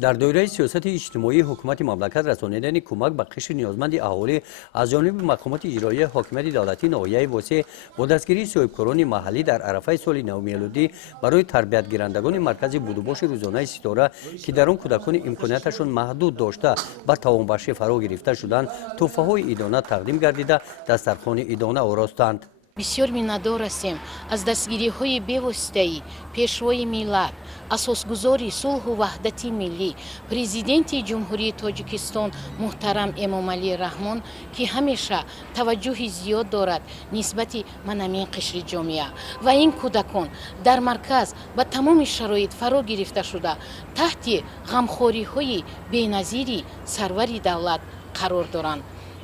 در دوره سیاست اجتماعی حکومت مملکت رسانیدن کمک به قشر نیازمند اهالی از جانب مقامات اجرایی حاکمیت دولتی ناحیه واسه با دستگیری صاحبکاران محلی در عرفه سال نو میلادی برای تربیت گیرندگان مرکز بودوباش روزانه ستاره که در آن کودکان امکاناتشان محدود داشته به توانبخشی فرا گرفته شدند تحفه های عیدانه تقدیم گردیده دسترخوان عیدانه آراستند. بسیار مننادور هستیم از دستگیری های بی‌واسطه‌ای پیشوای ملت اساسگذاری صلح و وحدت ملی پرزیدنت جمهوری تاجیکستان محترم امامعلی رحمان که همیشه توجه زیاد دارد نسبت منامین قشر جامعه و این کودکان در مرکز با تمام شرایط فرا گرفته شده تحت غمخواری های بی‌نظیری سرور دولت قرار دارند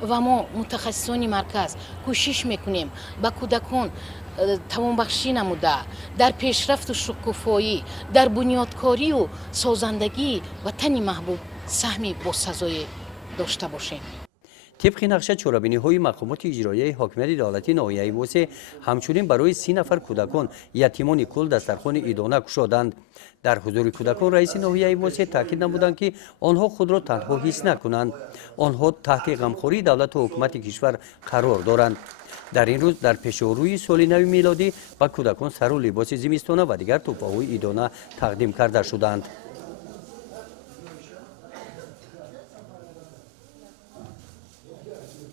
و ما متخصصان مرکز کوشش میکنیم با کودکان توانبخشی نموده در پیشرفت و شکوفایی در بنیادکاری و سازندگی وطن محبوب سهمی باسزایی داشته باشیم. طبق نقشه چاره‌بینی‌های مقامات اجرایی حاکمیت دولتی ناحیه واسه همچنین برای 30 نفر کودکان یتیمان کل دسترخوان عیدانه گشادند. در حضور کودکان رئیس ناحیه واسه تاکید نمودند که آنها خود را تنها حس نکنند. آنها تحت غمخواری دولت و حکومت کشور قرار دارند. در این روز در پیشروی سال نو میلادی به کودکان سر و لباس زمستانه و دیگر تحفه‌های عیدانه تقدیم کرده شدند.